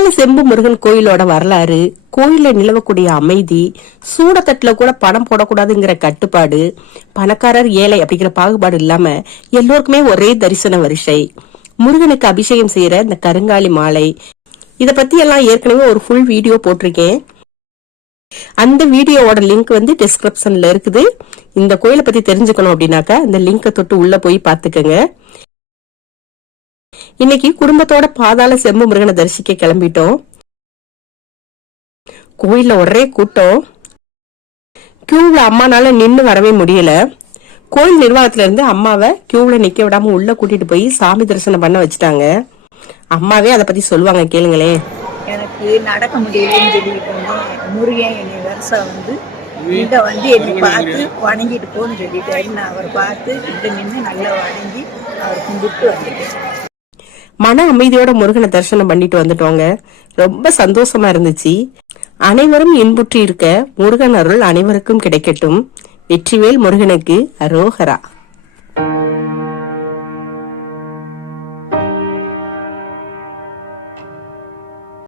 பாதாள செம்பு முருகன் கோயிலோட வரலாறு கோயில்ல நிலவக்கூடிய அமைதி சூடத்தட்டுல கூட பணம் போடக்கூடாதுங்கிற கட்டுப்பாடு பணக்காரர் ஏழை அப்படிங்கிற பாகுபாடு இல்லாம எல்லோருக்குமே ஒரே தரிசன வரிசை. முருகனுக்கு அபிஷேகம் செய்யற இந்த கருங்காலி மாலை. இத பத்தி எல்லாம் ஏற்கனவே ஒரு ஃபுல் வீடியோ போட்டிருக்கேன். அந்த வீடியோவோட லிங்க் வந்து டிஸ்கிரிப்ஷன்ல இருக்குது. இந்த கோயிலை பத்தி தெரிஞ்சுக்கணும் அப்படின்னாக்கா இந்த லிங்கை தொட்டு உள்ள போய் பாத்துக்கங்க இன்னைக்கு குடும்பத்தோட பாதாள செம்பு முருகனை தரிசிக்க கிளம்பிட்டோம். கோயில்ல ஒரே கூட்டம். கியூவில் அம்மானால நின்று வரவே முடியல. கோயில் நிர்வாகத்துல இருந்து அம்மாவை கியூவில் நிக்க விடாம உள்ள கூட்டிட்டு போய் சாமி தரிசனம் பண்ண வச்சுட்டாங்க. அம்மாவே அதை பத்தி சொல்லுவாங்க கேளுங்களேன். எனக்கு நடக்க முடியலன்னு சொல்லிட்டு முருகன் என்னை வருஷம் வந்து இங்க வந்து என்னை பார்த்து வணங்கிட்டு போன்னு சொல்லிட்டு நான் அவரை பார்த்து இங்க நின்று நல்லா வணங்கி அவர் கும்பிட்டு வந்துட்டேன். மன அமைதியோட முருகனை தரிசனம் பண்ணிட்டு வந்துட்டோங்க. ரொம்ப சந்தோஷமா இருந்துச்சு. அனைவரும் இன்புற்றி இருக்க முருகன் அருள் அனைவருக்கும் கிடைக்கட்டும். வெற்றிவேல் முருகனுக்கு அரோகரா.